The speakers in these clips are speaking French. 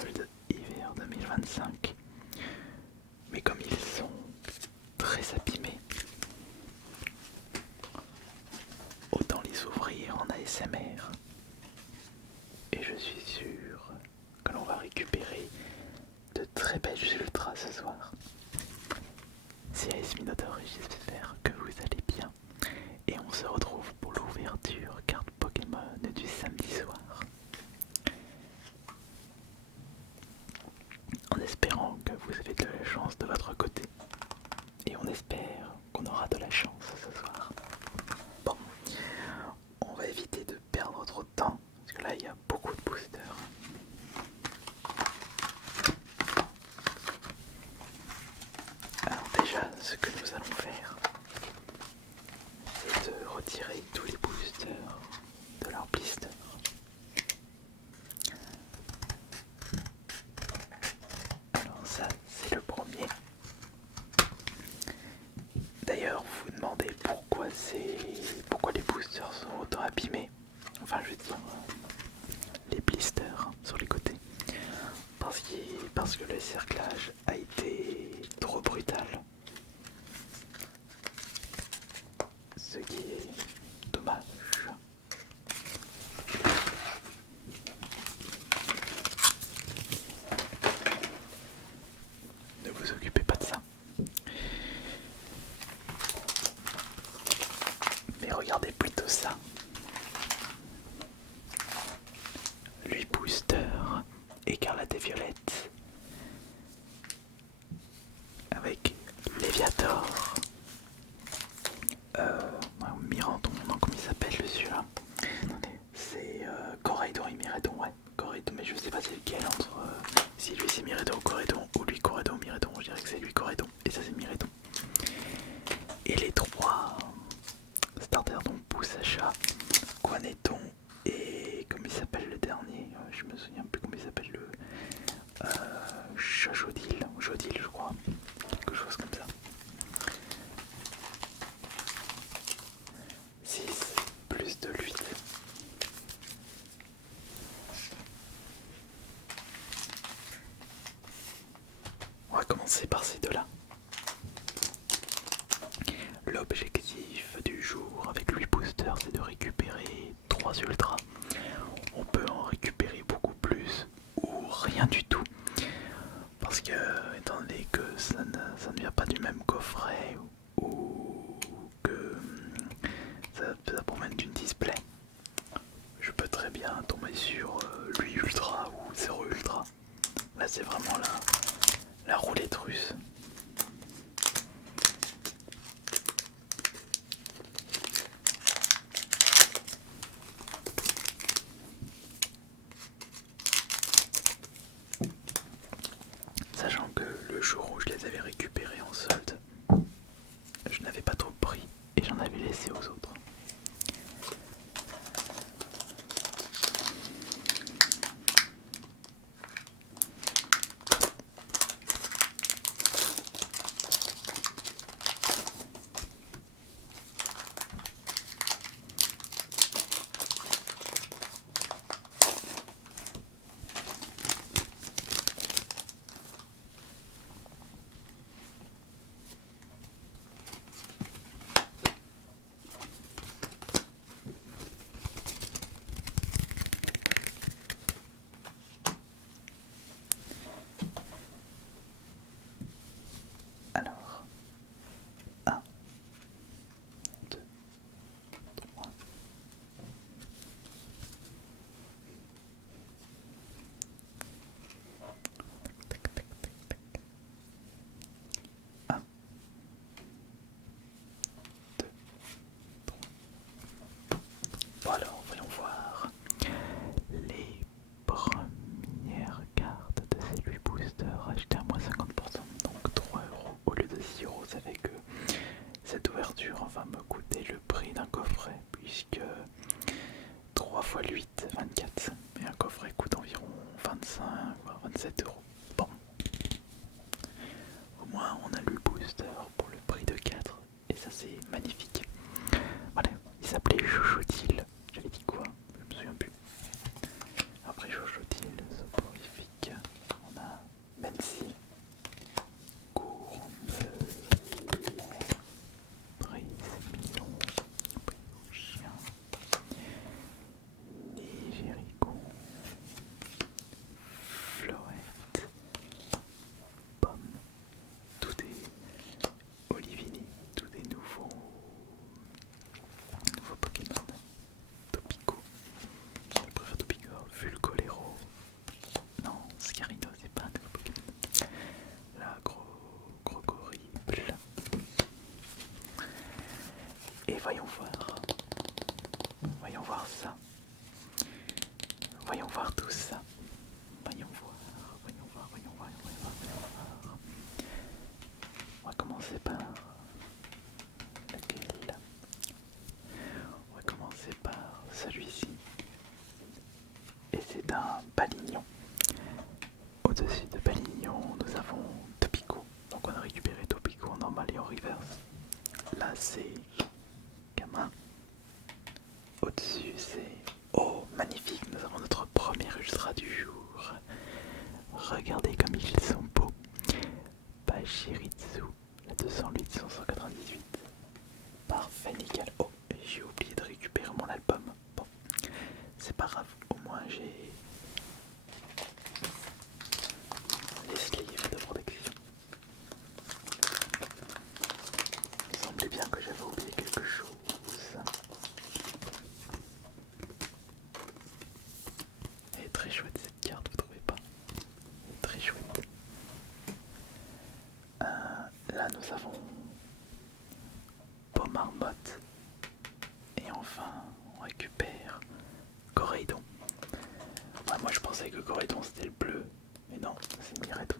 soldes hiver 2025. Mais comme ils sont très abîmés, autant les ouvrir en ASMR. Et je suis sûr que l'on va récupérer de très belles ultras ce soir. C'est AS Minotaur et j'espère que vous allez bien. Et on se retrouve pour l'ouverture carte Pokémon du samedi soir. En espérant que vous avez de la chance de votre côté. Et on espère qu'on aura de la chance ce soir. Bon, on va éviter de perdre trop de temps, parce que là il y a beaucoup de boosters. Alors déjà, ce que nous allons faire, c'est de retirer tous les boosters de leur blister. Alors ça, c'est le premier. D'ailleurs, vous vous demandez pourquoi les boosters sont autant abîmés. Enfin, je veux dire, les blisters sur les côtés. Parce que le cerclage a été trop brutal. Ce qui est dommage. Ne vous occupez pas de ça. Mais regardez plutôt ça. Lui booster écarlate et violette avec Léviator, Miranton, non, comment il s'appelle celui-là? C'est Coraidon et Miredon, ouais, Coraidon, mais je sais pas c'est lequel entre si lui c'est Miredon ou Coraidon, ou lui Coraidon ou Miredon, je dirais que c'est lui Coraidon, et ça c'est Miredon. Et les trois starters donc Poussacha, Quaneton et comment il s'appelle le dernier, je me souviens plus comment il s'appelle le Jodil, je crois, quelque chose comme ça. 6 plus de 8. On va commencer par ces deux-là. L'objectif du jour avec 8 boosters, c'est de récupérer 3 ultras. On peut en récupérer beaucoup plus ou rien du tout. Parce que, étant donné que ça ne vient pas du même coffret ou que ça promène d'une display, je peux très bien tomber sur 8 ultra ou 0 ultra. Là c'est vraiment la roulette russe. Sachant que le jour où je les avais récupérés en solde, je n'avais pas trop pris et j'en avais laissé aux autres. Alors, 1, 2, 3. Un, deux, trois. Bon alors, voyons voir les premières cartes de ces 8 boosters achetées à moins 50%, donc 3 € au lieu de 6 €. Ça fait que cette ouverture va me coûter le prix d'un coffret, puisque 3 fois 8, 24, et un coffret coûte environ 25 voire 27 €. Bon, au moins on a le booster pour le prix de 4, et ça c'est magnifique. Voilà, il s'appelait Jojotil. J'avais dit quoi? Je me souviens plus. Après Jojotil, soporifique. voyons voir. Voyons voir ça. Voyons voir tout ça. Voyons voir, voyons voir, voyons voir, voyons voir, voyons voir. On va commencer par laquelle? On va commencer par celui-ci. Et c'est un palignon. Au-dessus de palignon, nous avons Topico. Donc on a récupéré Topico en normal et en reverse. Là c'est gamin. Au-dessus c'est... Oh magnifique, nous avons notre premier ultra du jour. Regardez comme ils sont beaux. Pachirisu, la 208-198. Parfait, nickel. Oh, j'ai oublié de récupérer mon album. Bon, c'est pas grave, au moins j'ai les sleeves de protection. Il semblait bien que j'avais oublié quelque chose. Elle est très chouette cette carte, vous trouvez pas? Très chouette. Là nous avons Pomarmotte. Et enfin on récupère Coraidon. Ouais, moi je pensais que Coraidon c'était le bleu. Mais non, c'est Mireton.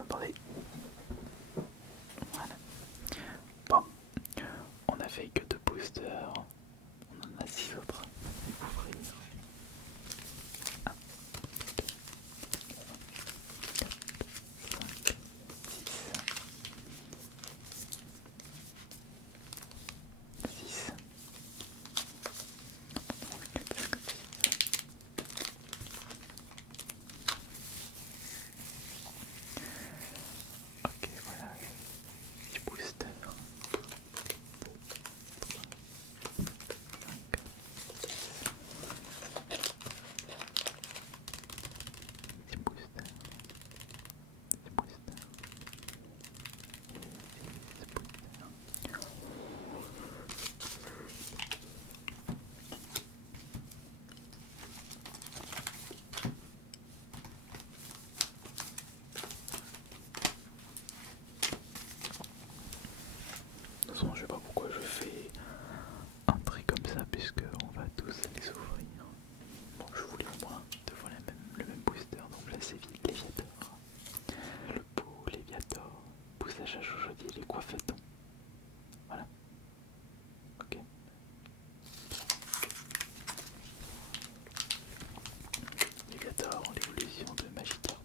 Attendez. Voilà. Bon, on a fait que 2 boosters. On en a 6 autres à découvrir. 1, 2, 4, 5, 6. 6. Ok, voilà les boosters. 10 boosters. 10 boosters. 10 boosters. De toute façon, je sais pas pourquoi je fais un trait comme ça, puisque on va tous les ouvrir. Bon, je voulais au moins deux fois le même booster, donc là c'est Léviator. Le pot Léviator, poussage à Jojodi, les coiffetons. Voilà. Ok. Léviator, l'évolution de Magikarp.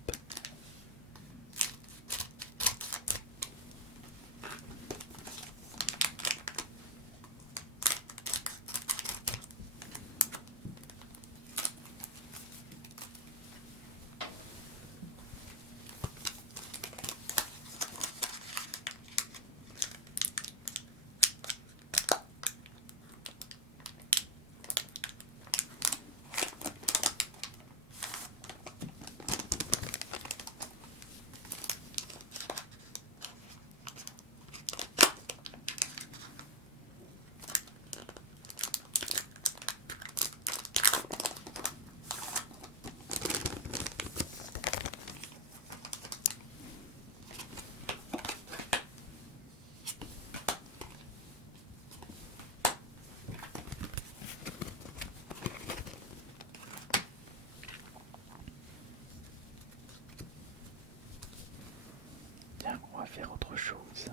Bien, on va faire autre chose.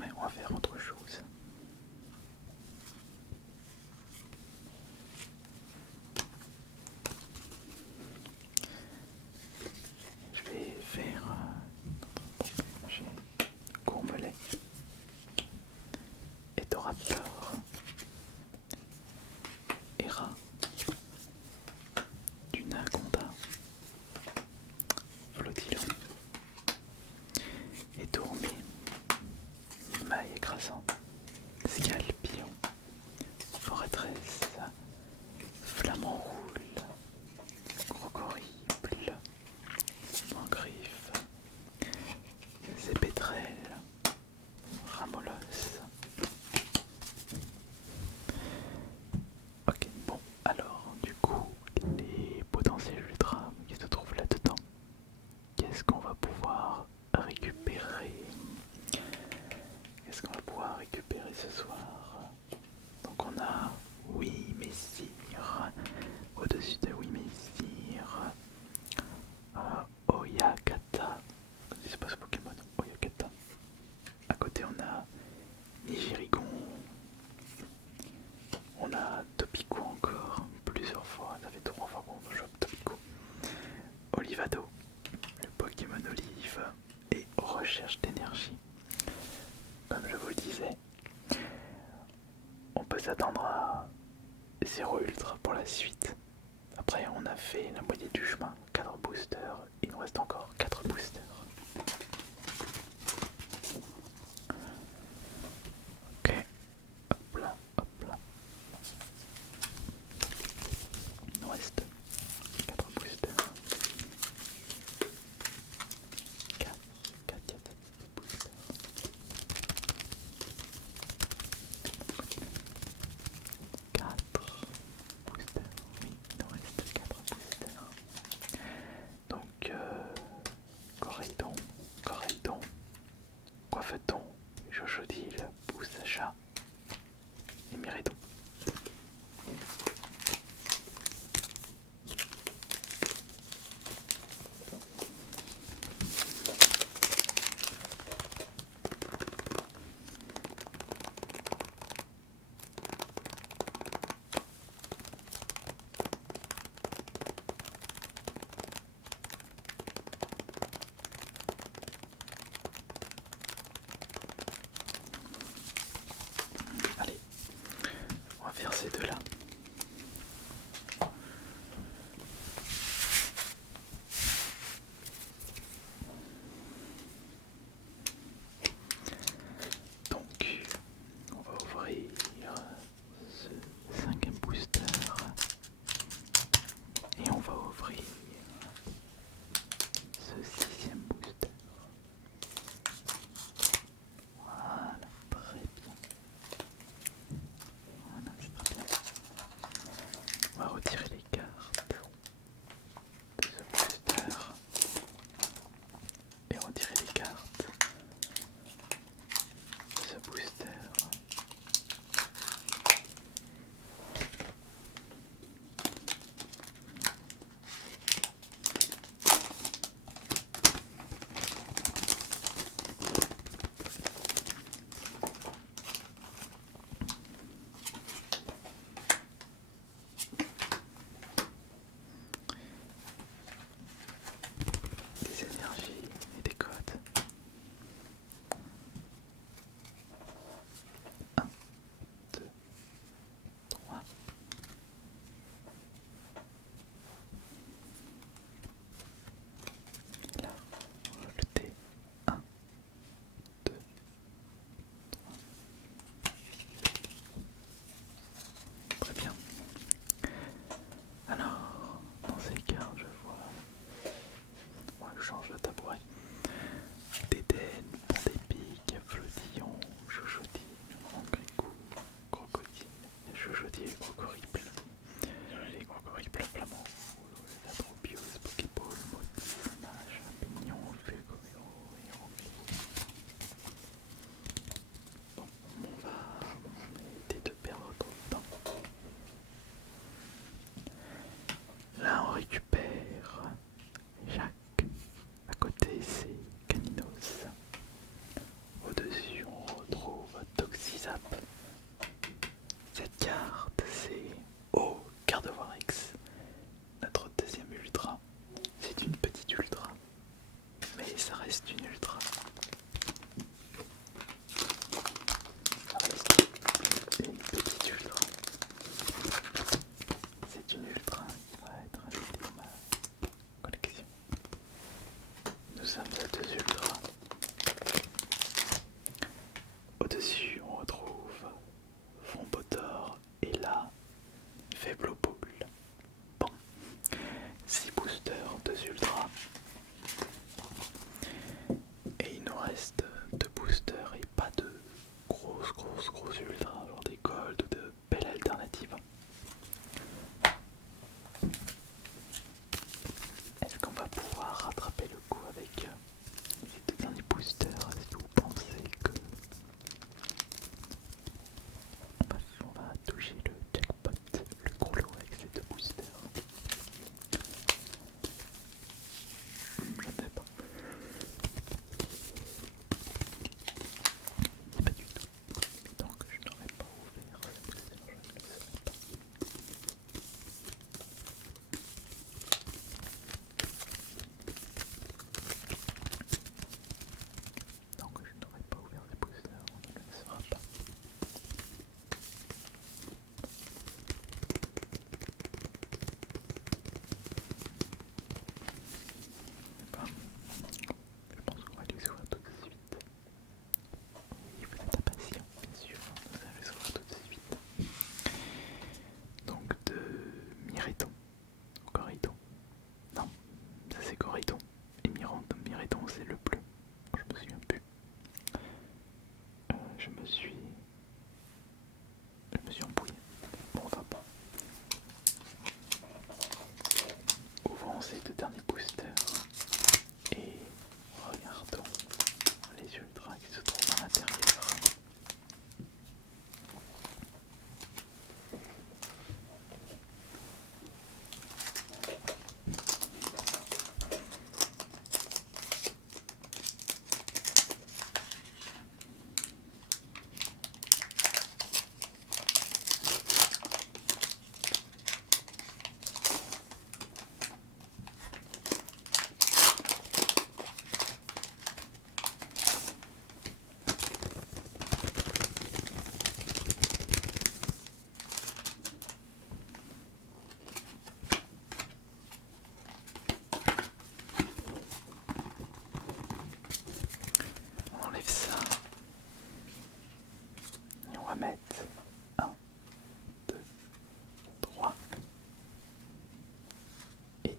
Ouais, on va faire autre chose. Je vais faire j'ai Gourmelet, Edoraptor, Hera, Dunaconda, moitié du chemin, 4 boosters, il nous reste encore 4 boosters. Ok, hop là, hop là. Il nous reste 4 boosters. 4 boosters. 4 boosters, oui, il nous reste 4 boosters. Donc, Coraïdon, quoi fait-on? Jochodil, Boussacha et Myridon. Allez, on va faire ces deux-là. Donc, on va ouvrir ce 5e booster et on va ouvrir ce 6e booster. Voilà, très bien. Voilà, c'est très bien. On va retirer les cartes de ce booster et retirer les cartes de ce booster. Des énergies et des codes. 1, 2, 3. Là, le T. 1, 2, 3. Très bien. Alors, dans ces cartes, je vois. Bon, je change de tabouret. Dédène, Pondépique, Flotillon, Chochotis, Angricou, Crocodile, Chochotis, Crocoriple, les Crocoriple Flamand, Atropios, Pokéball, Motif, Mage, Pignon, Fulgomero et Angricou. Bon, on va éviter de perdre trop de temps. Là, on récupère Jacques. À côté, c'est Caninos. Au-dessus, on retrouve Toxizap. Cette carte, c'est Gardevoir X, notre deuxième ultra. C'est une petite ultra, mais ça reste une ultra. Ça reste une petite ultra. C'est une ultra qui va être ajoutée dans ma collection. Nous sommes à 2 ultras. Au-dessus, on retrouve Fombotor et là, Faiblopool. Bon, 6 boosters, 2 ultras. Et il nous reste 2 boosters et pas de grosses ultras, genre des gold ou de belles alternatives. Est-ce qu'on va pouvoir rattraper le coup avec ces deux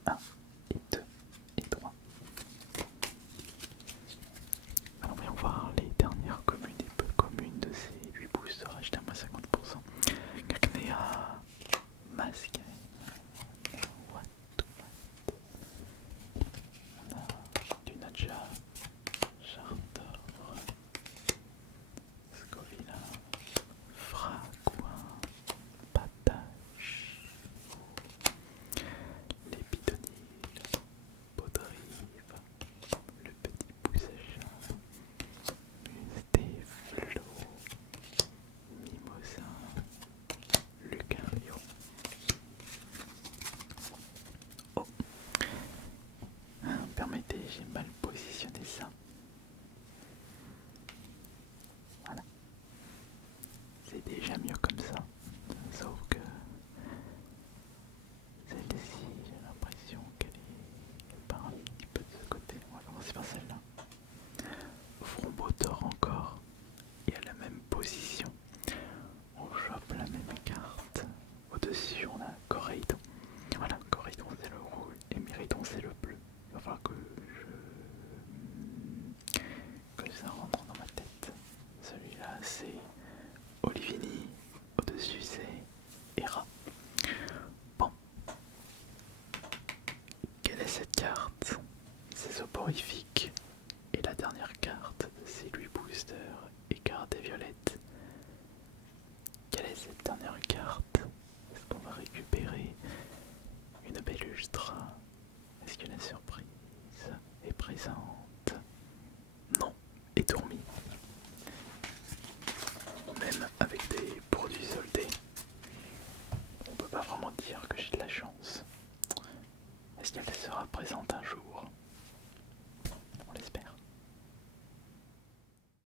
1 et 2 et 3. Alors voyons voir les dernières communes et peu communes de ces 8 boosters achetés à moins 50%. Cacnea, Masque, What, on a du Nadja, Charter, Scovilla, Fragouin, Patache, l'Épidonile, Baudrive, le petit Poussachat, Mustéflo, Mimosin, Lucario. Oh, permettez, j'ai mal positionné ça. Voilà, c'est déjà mieux comme ça, sauf que celle-ci, j'ai l'impression qu'elle part un petit peu de ce côté. On va commencer par celle-là. Frombotor encore, et à la même position, on chope la même carte. Au-dessus, on a Coraidon. Voilà, Coraidon c'est le rouge et Myridon c'est le bleu. Il va falloir que ça rentre dans ma tête. Celui-là c'est Olivini, au-dessus c'est Hera. Bon, quelle est cette carte? C'est soporifique. Et la dernière carte, c'est lui Booster et carte des violettes. Quelle est cette dernière carte? Est-ce qu'on va récupérer une belle Ultra? Est-ce que la surprise est présente? Non, et dormi. Même avec des produits soldés, on peut pas vraiment dire que j'ai de la chance. Est-ce qu'elle sera présente un jour?